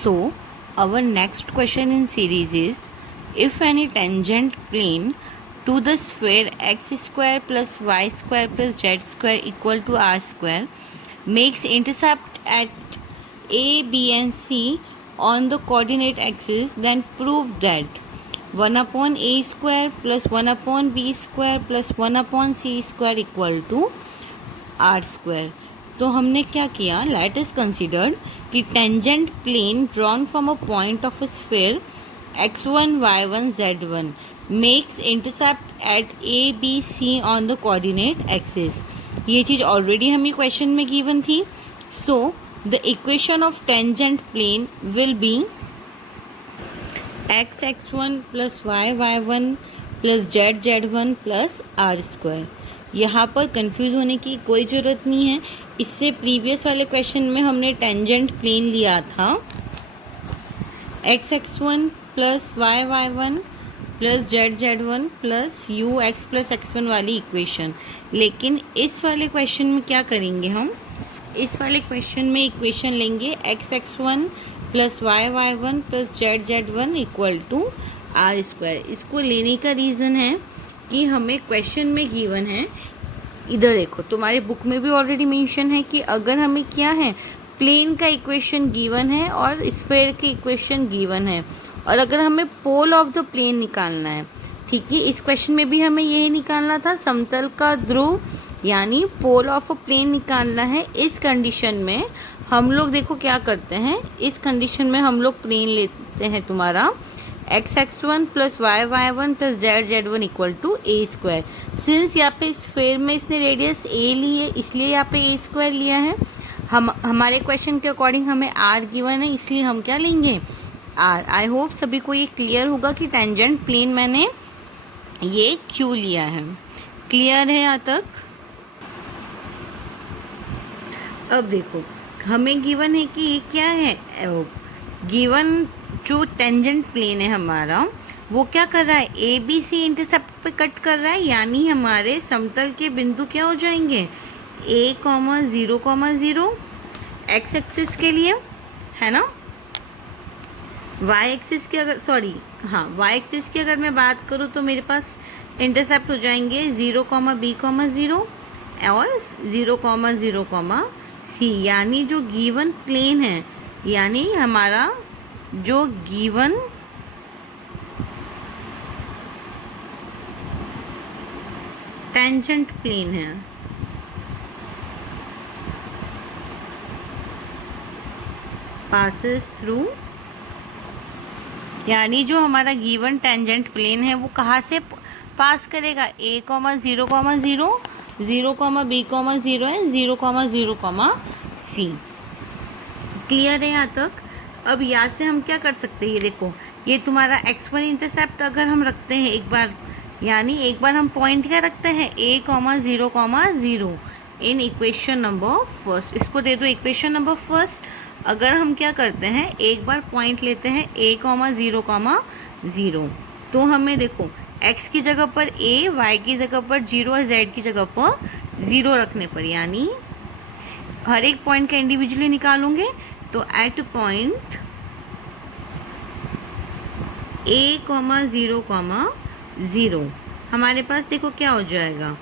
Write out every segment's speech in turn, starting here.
So, our next question in series is, if any tangent plane to the sphere x square plus y square plus z square equal to r square makes intercept at a, b and c on the coordinate axis, then prove that 1 upon a square plus 1 upon b square plus 1 upon c square equal to r square. तो हमने क्या किया, let us considered कि tangent plane drawn from a point of a sphere x1 y1 z1 makes intercept at A B C on the coordinate axis. ये चीज़ already हमें question में given थी। So the equation of tangent plane will be x x1 plus y y1 plus z z1 plus r square. यहाँ पर confuse होने की कोई ज़रूरत नहीं है। इससे प्रीवियस वाले क्वेश्चन में हमने टेंजेंट प्लेन लिया था x x1 plus y y1 plus z z1 plus u x plus x1 वाली इक्वेशन। लेकिन इस वाले क्वेश्चन में क्या करेंगे, हम इस वाले क्वेश्चन में इक्वेशन लेंगे x x1 plus y y1 plus z z1 equal to r square. इसको लेने का रीज़न है कि हमें क्वेश्चन में गिवन है, इधर देखो तुम्हारे बुक में भी ऑलरेडी मेंशन है कि अगर हमें क्या है, प्लेन का इक्वेशन गिवन है और स्फीयर की इक्वेशन गिवन है, और अगर हमें पोल ऑफ द प्लेन निकालना है, ठीक है, इस क्वेश्चन में भी हमें यही निकालना था, समतल का ध्रुव यानी पोल ऑफ अ प्लेन निकालना है। इस कंडीशन में हम लोग देखो क्या करते हैं, इस कंडीशन में हम लोग प्लेन लेते हैं तुम्हारा x x1 plus y y1 plus z z1 equal to a square. Since यहाँ पे स्फीयर में इसने रेडियस ए ली है, इसलिए यहाँ पे ए स्क्वायर लिया है। हमारे क्वेश्चन के अकॉर्डिंग हमें आर गिवन है, इसलिए हम क्या लेंगे, आर। आई होप सभी को ये क्लियर होगा कि टेंजेंट प्लेन मैंने ये क्यों लिया है। क्लियर है यहाँ तक? अब देखो हमें गिवन है कि ये क्या है, गिवन जो टेंजेंट प्लेन है हमारा वो क्या कर रहा है, ए बी सी इंटरसेप्ट पे कट कर रहा है, यानी हमारे समतल के बिंदु क्या हो जाएंगे, a, 0, 0 एक्स एक्सिस के लिए, है ना। वाई एक्सिस की अगर वाई एक्सिस की अगर मैं बात करूँ तो मेरे पास इंटरसेप्ट हो जाएंगे 0, b, 0 और 0, 0, c। यानी जो गिवन प्लेन है, यानी हमारा जो गिवन टेंजेंट प्लेन है, पासेस थ्रू, यानी जो हमारा गिवन टेंजेंट प्लेन है वो कहाँ से पास करेगा, a, 0, 0, 0, b, 0 है, 0, 0, c। क्लियर है यहाँ तक? अब यहाँ से हम क्या कर सकते हैं, ये देखो ये तुम्हारा x1 इंटरसेप्ट अगर हम रखते हैं एक बार, यानी एक बार हम पॉइंट क्या रखते हैं, a, 0, 0 in equation number first. इसको दे दो इक्वेशन नंबर फर्स्ट। अगर हम क्या करते हैं, एक बार पॉइंट लेते हैं a, 0, 0, तो हमें देखो x की जगह पर a, y की जगह पर 0 और z की जगह पर 0 रखने पर, यानी हर एक पॉइंट का इंडिविजुअली निकालोगे तो एट पॉइंट a, 0, 0 हमारे पास देखो क्या हो जाएगा,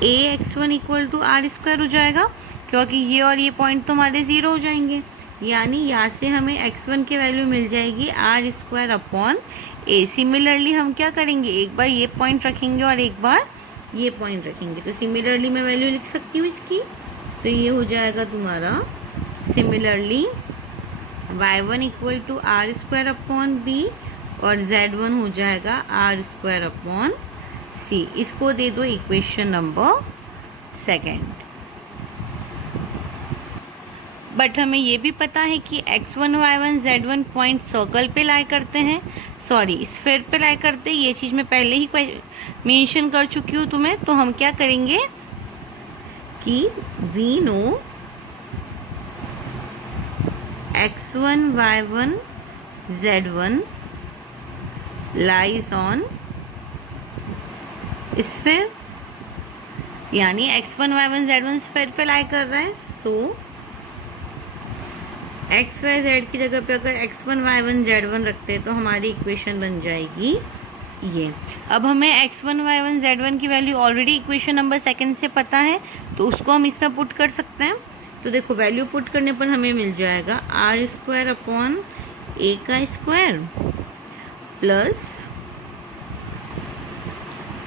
a x1 equal to r square हो जाएगा, क्योंकि ये और ये पॉइंट तो हमारे 0 हो जाएंगे। यानी यहाँ से हमें x1 की वैल्यू मिल जाएगी r square upon a। Similarly हम क्या करेंगे, एक बार ये पॉइंट रखेंगे और एक बार ये पॉइंट रखेंगे, तो सिमिलरली मैं वैल्यू लिख सकती हूँ इसकी। तो ये हो जाएगा तुम्हारा similarly y1 equal to r square upon b और z1 हो जाएगा आर स्क्वायर अपॉन सी। इसको दे दो इक्वेशन नंबर सेकेंड। बट हमें ये भी पता है कि x1, y1, z1 point circle पे लाई करते हैं, स्फीयर पे लाई करते हैं। ये चीज़ मैं पहले ही मेंशन कर चुकी हूँ तुम्हें। तो हम क्या करेंगे कि we know x1, y1, z1 lies on sphere, यानी x1, y1, z1 स्फीयर पे लाई कर रहा है। सो एक्स वाई जेड की जगह पे अगर x1 y1 z1 रखते हैं तो हमारी इक्वेशन बन जाएगी ये। अब हमें x1 y1 z1 की value already equation number second से पता है, तो उसको हम इसमें पुट कर सकते हैं। तो देखो वैल्यू पुट करने पर हमें मिल जाएगा r² अपॉन a का square plus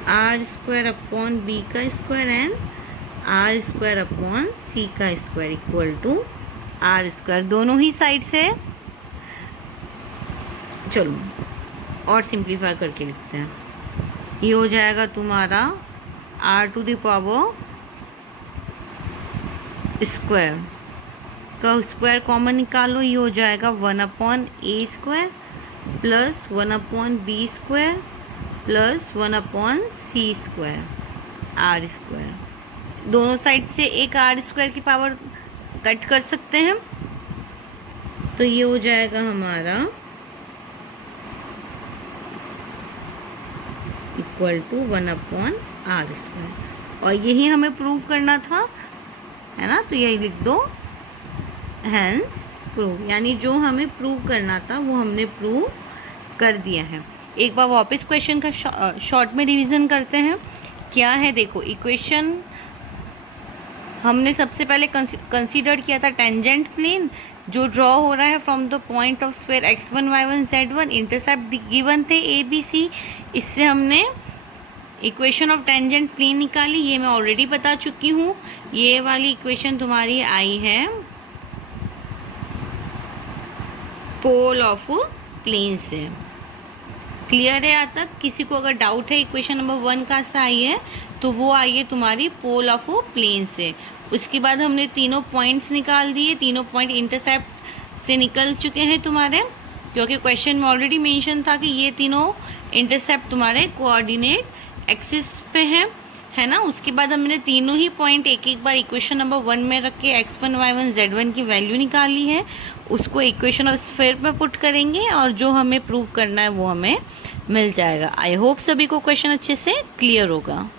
r² upon b का square and r² upon c का स्क्वायर इक्वल टू r²। दोनों ही साइड से चलो और सिंप्लीफाई करके लिखते हैं। ये हो जाएगा तुम्हारा r² स्क्वायर का स्क्वायर कॉमन निकालो, ये हो जाएगा 1/a² plus 1/b² plus 1/c² r²। दोनों साइड से एक r² की पावर कट कर सकते हैं, तो ये हो जाएगा हमारा इक्वल टू 1/r²। और यही हमें प्रूव करना था, है ना, तो यही लिख दो हैंस प्रूव, यानी जो हमें प्रूव करना था वो हमने प्रूव कर दिया है। एक बार वापस क्वेश्चन का शॉर्ट में रिवीजन करते हैं। क्या है देखो, इक्वेशन हमने सबसे पहले कंसीडर किया था टेंजेंट प्लेन जो ड्रॉ हो रहा है from the point of sphere x1 y1 z1, intercept given थे a b c। इससे हमने इक्वेशन ऑफ टेंजेंट प्लेन निकाली, ये मैं ऑलरेडी बता चुकी हूँ। ये वाली इक्वेशन तुम्हारी आई है पोल ऑफ प्लेन से। क्लियर है यहाँ तक? किसी को अगर डाउट है इक्वेशन नंबर 1 कहाँ से आई है, तो वो आई है तुम्हारी पोल ऑफ प्लेन से। उसके बाद हमने तीनों पॉइंट्स निकाल दिए, तीनों पॉइंट इंटरसेप्ट से निकल चुके हैं तुम्हारे, क्योंकि क्वेश्चन में ऑलरेडी मेंशन था कि ये तीनों इंटरसेप्ट तुम्हारे कोऑर्डिनेट एक्सिस पे है ना। उसके बाद हमने तीनों ही पॉइंट एक एक बार इक्वेशन नंबर 1 में रख के x1 y1 z1 की वैल्यू निकाली है, उसको इक्वेशन ऑफ स्फीयर में पुट करेंगे और जो हमें प्रूव करना है वो हमें मिल जाएगा। आई होप सभी को क्वेश्चन अच्छे से क्लियर होगा।